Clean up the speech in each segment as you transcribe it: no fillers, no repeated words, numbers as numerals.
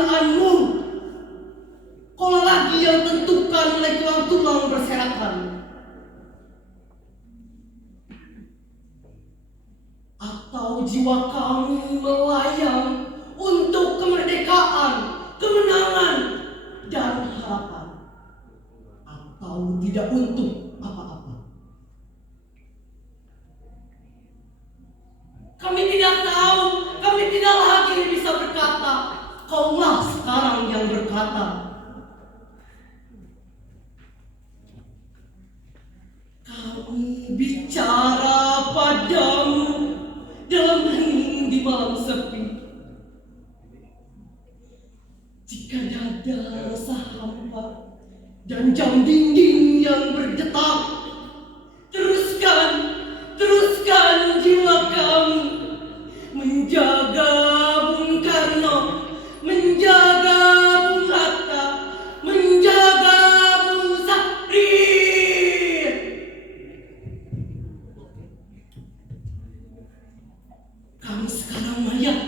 kebahagiaanmu. Kalau lagi yang tentukan oleh tulang-tulang berserakan. Atau jiwa kamu melayang untuk kemerdekaan, kemenangan, dan harapan. Atau tidak untuk apa-apa. Kami tidak tahu, kami tidak lagi bisa berkata. Kaulah sekarang yang berkata. Kami bicara padamu dalam hening di malam sepi. Jika dada rasa hampa dan jam dinding yang berdetak, teruskan jiwa kami menjaga Bung Karno, menjaga Bung Hatta, menjaga Bung Sakrit. Kami sekarang mayat,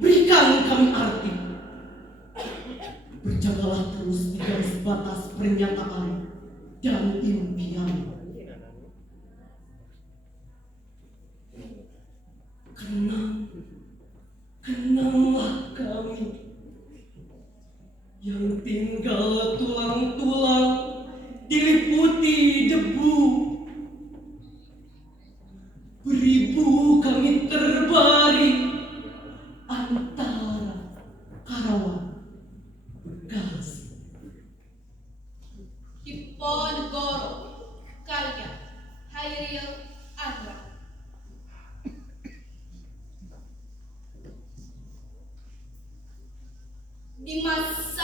berikan kami arti. Berjagalah terus di garis batas pernyataan dan impian. Kenanglah kami yang tinggal tulang-tulang diliputi debu. Beribu kami terbaring antara Karawang, Bekasi. Diponegoro, karya Hairil Anwar. Di masa